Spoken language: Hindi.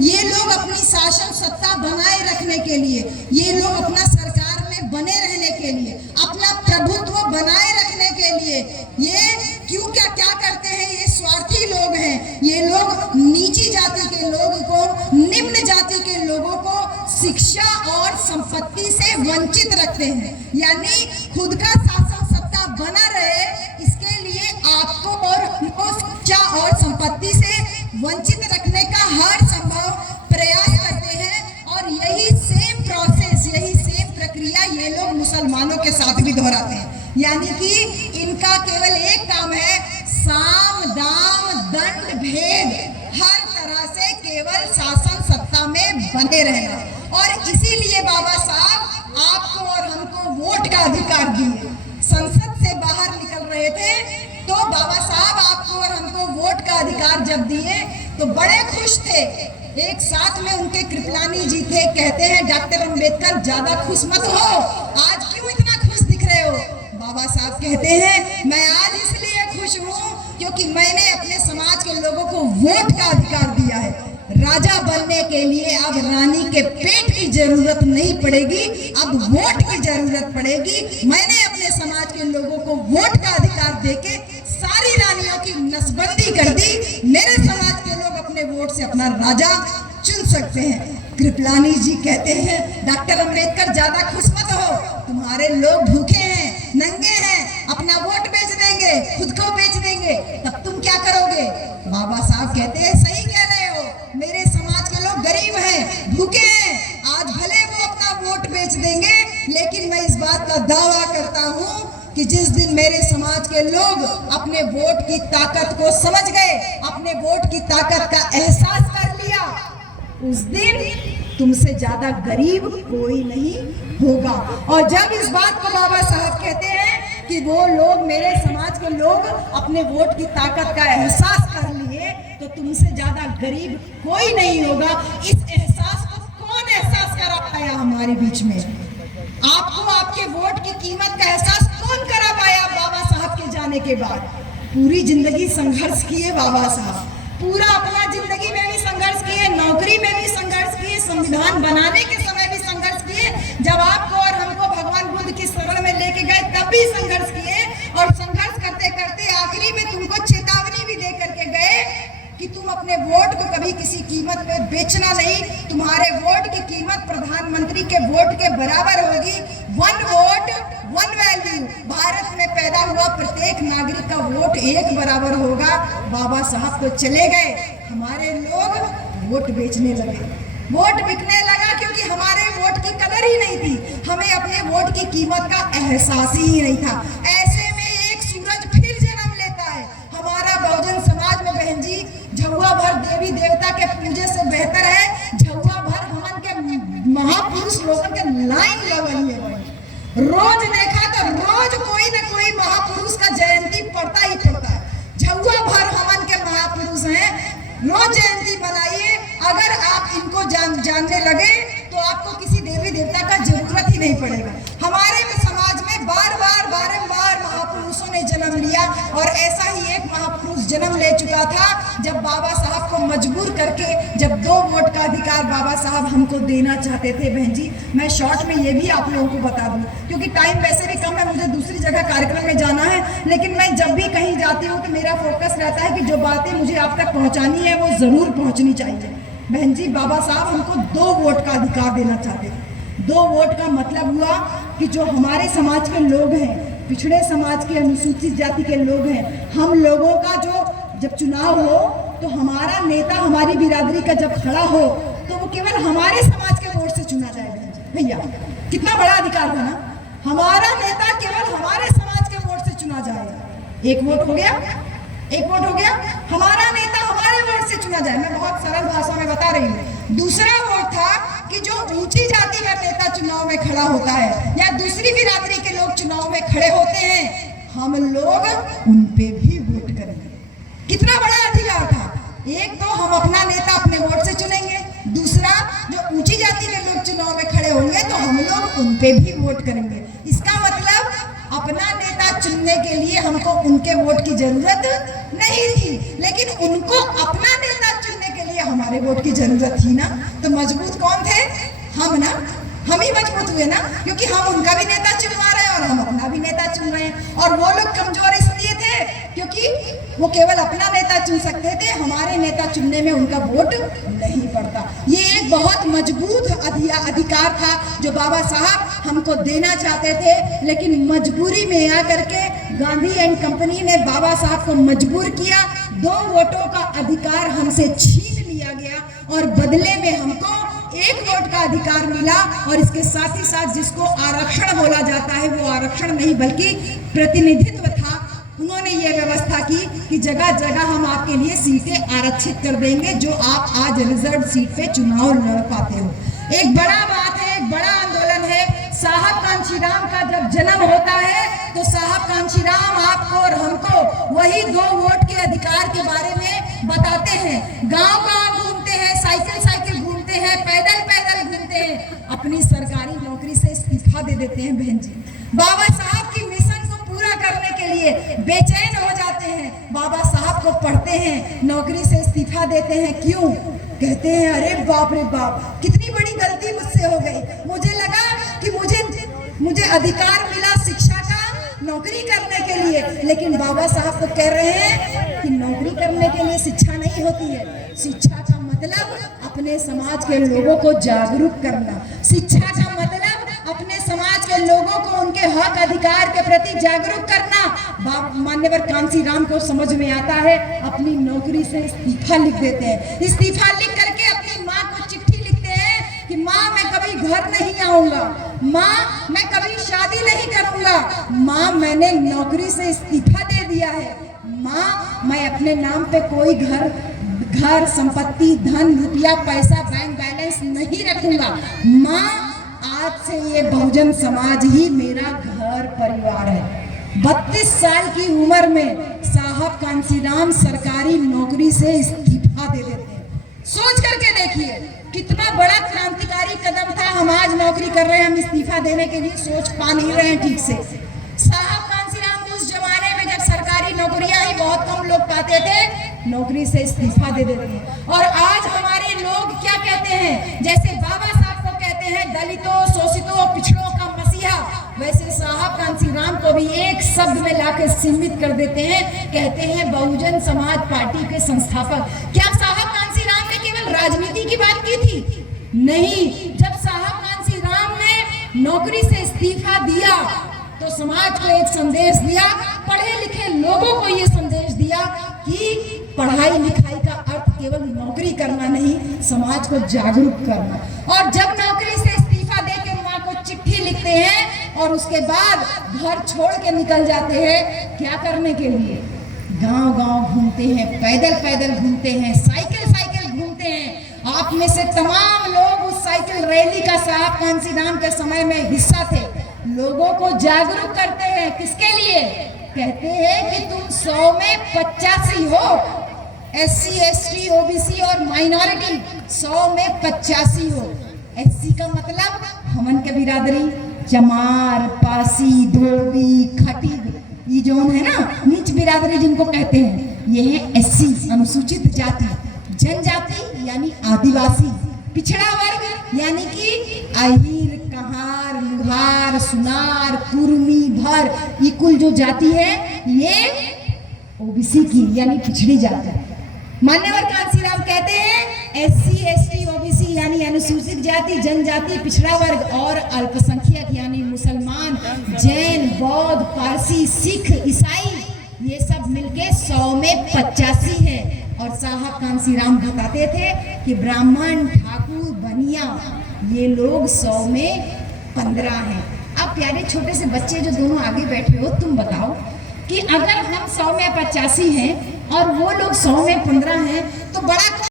ये लोग अपनी शासन सत्ता बनाए रखने के लिए, ये लोग अपना सरकार में बने रहने के लिए, अपना प्रभुत्व बनाए रखने के लिए ये क्यों क्या करते हैं? ये स्वार्थी लोग हैं। ये लोग नीची जाति के लोगों को, निम्न जाति के लोगों को शिक्षा और संपत्ति से वंचित रखते हैं। यानी खुद का शासन सत्ता बना रहे, इसके लिए आपको और उनको शिक्षा और संपत्ति से वंचित रखने का हर संभव प्रयास करते हैं। और यही सेम प्रोसेस, यही सेम प्रक्रिया ये लोग मुसलमानों के साथ भी दोहराते हैं। यानी कि इनका केवल एक काम है, साम दाम दंड भेद, हर तरह से केवल शासन सत्ता में बने रहना। और इसीलिए बाबा साहब आपको और हमको वोट का अधिकार दिए। संसद से बाहर निकल रहे थे तो बाबा साहब आपको और हमको वोट का अधिकार जब दिए तो बड़े खुश थे। एक साथ में उनके कृपलानी जी थे, कहते हैं डॉक्टर अंबेडकर ज्यादा खुश मत हो, आज क्यों इतना खुश दिख रहे हो? बाबा साहब कहते हैं मैं आज इसलिए खुश हूँ क्योंकि मैंने अपने समाज के लोगों को वोट का अधिकार दिया है। राजा बनने के लिए अब रानी के पेट की जरूरत नहीं पड़ेगी, अब वोट की जरूरत पड़ेगी। मैंने अपने समाज के लोगों को वोट का अधिकार देके सारी रानियों की नसबंदी कर दी। मेरे समाज के लोग अपने वोट से अपना राजा चुन सकते हैं। कृपलानी जी कहते हैं डॉक्टर अंबेडकर ज्यादा खुश मत हो, तुम्हारे लोग भूखे हैं, नंगे हैं, अपना वोट बेच देंगे, खुद को बेच देंगे, तब तुम क्या करोगे? बाबा साहब कहते हैं सही कह रहे हो, मेरे समाज के लोग गरीब हैं, भूखे हैं, आज भले वो अपना वोट बेच देंगे, लेकिन मैं इस बात का दावा करता हूँ कि जिस दिन मेरे समाज के लोग अपने वोट की ताकत को समझ गए, अपने वोट की ताकत का एहसास कर लिया, उस दिन तुमसे ज्यादा गरीब कोई नहीं होगा। और जब इस बात को बाबा साहब कहते हैं कि वो लोग, मेरे समाज के लोग अपने वोट की ताकत का एहसास कर लिए, तो तुमसे ज्यादा गरीब कोई नहीं होगा। इस एहसास को कौन एहसास करा पाया हमारे बीच में? आपको आपके वोट की कीमत का एहसास कौन करा पाया बाबा साहब के जाने के बाद? पूरी जिंदगी संघर्ष किए बाबा साहब, पूरा अपना जिंदगी में भी संघर्ष किए, नौकरी में भी संघर्ष किए, संविधान बनाने के समय भी संघर्ष किए, जब आपको और हमको भगवान बुद्ध की शरण में लेके गए तब भी संघर्ष किए। और संघर्ष करते करते आखिरी में तुमको चेतावनी भी दे करके गए कि तुम अपने वोट को कभी किसी कीमत पे बेचना नहीं। तुम्हारे वोट की कीमत प्रधानमंत्री के वोट के बराबर होगी। 1 वोट 1 वैल्यू। भारत में पैदा हुआ प्रत्येक नागरिक का वोट एक बराबर होगा। बाबा साहब तो चले गए, हमारे लोग वोट बेचने लगे, वोट बिकने लगा, क्योंकि हमारे वोट की कदर ही नहीं थी, हमें अपने वोट की कीमत का एहसास ही नहीं था। ऐसे में एक सूरज फिर जन्म लेता है। हमारा बहुजन समाज में बहन जी, झुआ भर देवी देवता के पूजे से बेहतर है झुआ भर हमन के महापुरुष लोगों के लाइन लगल है। रोज देखा तो रोज कोई न कोई महापुरुष का जयंती पड़ता ही पड़ता है। झुआ भर हमन के महापुरुष हैं, रोज जयंती बनाइए। अगर आप इनको जानने लगे तो आपको किसी देवी देवता का जरूरत ही नहीं पड़ेगा। हमारे समाज में बारंबार महापुरुषों ने जन्म लिया, और ऐसा ही एक महापुरुष जन्म ले चुका था जब बाबा साहब को मजबूर करके, जब 2 वोट का अधिकार बाबा साहब हमको देना चाहते थे। बहन जी, मैं शॉर्ट में ये भी आप लोगों को बता दूं, क्योंकि टाइम वैसे भी कम है, मुझे दूसरी जगह कार्यक्रम में जाना है, लेकिन मैं जब भी कहीं जाती हूँ तो मेरा फोकस रहता है कि जो बातें मुझे आप तक पहुँचानी है वो जरूर पहुँचनी चाहिए। बहन जी, बाबा साहब हमको 2 वोट का अधिकार देना चाहते थे। 2 वोट का मतलब हुआ कि जो हमारे समाज के लोग हैं, पिछड़े समाज के, अनुसूचित जाति के लोग हैं, हम लोगों का जो जब चुनाव हो तो हमारा नेता हमारी बिरादरी का जब खड़ा हो तो वो केवल हमारे समाज के वोट से चुना जाए। भैया कितना बड़ा अधिकार था ना, हमारा नेता केवल हमारे समाज के वोट से चुना जाए। 1 वोट हो गया, 1 वोट हो गया, हमारा नेता हमारे वोट से चुना जाए। मैं बहुत सरल भाषा में बता रही हूँ। दूसरा वोट था कि जो ऊंची जाति का नेता चुनाव में खड़ा होता है या दूसरी बिरादरी के लोग चुनाव में खड़े होते हैं, हम लोग उन पे भी वोट करेंगे। कितना बड़ा अधिकार था। एक तो हम अपना नेता अपने वोट से चुनेंगे, दूसरा जो ऊंची जाति के लोग चुनाव में खड़े होंगे तो हम लोग उन पे भी वोट करेंगे। इसका मतलब अपना नेता चुनने के लिए हमको उनके वोट की जरूरत नहीं थी, लेकिन उनको अपना नेता चुनने के लिए भैया हमारे वोट की जरूरत थी ना, तो मजबूत कौन थे? हम ही मजबूत हुए ना, क्योंकि हम उनका भी नेता चुनवा रहे हैं और हम अपना भी नेता चुन रहे हैं। और वो लोग कमजोर इसलिए थे क्योंकि वो केवल अपना नेता चुन सकते थे, हमारे नेता चुनने में उनका वोट नहीं पड़ता। ये एक बहुत मजबूत अधिकार था जो बाबा साहब हमको देना चाहते थे, लेकिन मजबूरी में आकर के गांधी एंड कंपनी ने बाबा साहब को मजबूर किया। 2 वोटों का अधिकार हमसे छीन लिया गया और बदले में हमको 1 वोट का अधिकार मिला। और इसके साथ ही साथ जिसको आरक्षण बोला जाता है, वो आरक्षण नहीं बल्कि प्रतिनिधित्व था। उन्होंने ये व्यवस्था की कि जगह जगह हम आपके लिए सीटें आरक्षित कर देंगे जो आप आज रिजर्व सीट पे चुनाव लड़ पाते हो। एक बड़ा बात है, एक बड़ा आंदोलन है। साहब कांशीराम का जब जन्म होता है तो साहब कांशीराम आपको और हमको वही 2 वोट के अधिकार के बारे में बताते हैं। गांव-गांव घूमते हैं, साइकिल घूमते हैं, पैदल घूमते हैं, अपनी सरकारी नौकरी से इस्तीफा दे देते हैं। बहन जी, बाबा साहब की मिशन को पूरा करने के लिए बेचैन हो जाते हैं, बाबा साहब को पढ़ते हैं, नौकरी से इस्तीफा देते हैं। क्यों? कहते हैं अरे बाप रे बाप, कितनी बड़ी गलती मुझसे हो गई। मुझे लगा कि मुझे अधिकार मिला शिक्षा का, नौकरी करने के लिए, लेकिन बाबा साहब तो कह रहे हैं कि नौकरी करने के लिए शिक्षा नहीं होती है। शिक्षा का मतलब अपने समाज के लोगों को जागरूक करना, शिक्षा का मतलब अपने समाज के लोगों को उनके हक अधिकार के प्रति जागरूक करना। मान्यवर कांशीराम को समझ में आता है, अपनी नौकरी से इस्तीफा लिख देते हैं। इस्तीफा लिख करके अपनी माँ को चिट्ठी लिखते हैं कि माँ मैं कभी घर नहीं आऊंगा, माँ मैं कभी शादी नहीं करूंगा, माँ मैंने नौकरी से इस्तीफा दे दिया है, माँ मैं अपने नाम पे कोई घर संपत्ति, धन, रुपया, पैसा, बैंक बैलेंस नहीं रखूंगा। माँ आज से ये बहुजन समाज ही मेरा घर परिवार है। 32 साल की उम्र में साहब कांशीराम सरकारी नौकरी से इस्तीफा दे देते हैं। सोच करके देखिए कितना बड़ा क्रांतिकारी कदम था। हम आज नौकरी कर रहे हैं, हम इस्तीफा देने के लिए सोच पा नहीं रहे हैं ठीक से। साहब कांशीराम उस जमाने में जब सरकारी नौकरियां ही बहुत कम लोग पाते थे, नौकरी से इस्तीफा दे देते हैं। और आज हमारे लोग क्या कहते हैं, जैसे बाबा साहब को कहते हैं दलितों, शोषितों, पिछड़ों का मसीहा, वैसे साहब कांशीराम को भी एक शब्द में लाकर सीमित कर देते हैं, कहते हैं बहुजन समाज पार्टी के संस्थापक। क्या साहब कांशीराम ने केवल राजनीति की बात की थी? नहीं, जब साहब कांशीराम ने नौकरी से इस्तीफा दिया तो समाज को एक संदेश दिया, पढ़े लिखे लोगों को ये संदेश दिया कि पढ़ाई लिखाई का अर्थ केवल नौकरी करना नहीं, समाज को जागरूक करना। और जब नौकरी से इस्तीफा देकर माँ को चिट्ठी लिखते हैं और उसके बाद घर छोड़ के निकल जाते हैं, क्या करने के लिए? गांव-गांव घूमते हैं, पैदल घूमते हैं, साइकिल घूमते हैं। आप में से तमाम लोग उस साइकिल रैली का साहब कांशीराम के समय में हिस्सा थे। लोगों को जागरूक करते हैं, किसके लिए? कहते हैं कि तुम 100 में 85 हो, SC, ST, OBC और माइनॉरिटी 100 में 85 हो। SC का मतलब हमन के बिरादरी, चमार, पासी, धोबी, खटीक, ये जो है ना नीच बिरादरी जिनको कहते हैं, ये है SC अनुसूचित जाति, जनजाति यानी आदिवासी, पिछड़ा वर्ग यानी कि अहिर, कहार, लुहार, सुनार, कुर्मी, भर, ये कुल जो जाति है ये OBC की यानी पिछड़ी जाति है। मान्यवर कांशीराम कहते हैं SC, ST, OBC यानी अनुसूचित जाति, जनजाति, पिछड़ा वर्ग और अल्पसंख्यक यानी मुसलमान, जैन, बौद्ध, पारसी, सिख, ईसाई, ये सब मिलके 100 में 85 है। और साहब कांशीराम बताते थे कि ब्राह्मण, ठाकुर, बनिया ये लोग 100 में 15 हैं। अब प्यारे छोटे से बच्चे जो दोनों आगे बैठे हो, तुम बताओ कि अगर हम 100 में 85 हैं और वो लोग 100 में 15 हैं तो बड़ा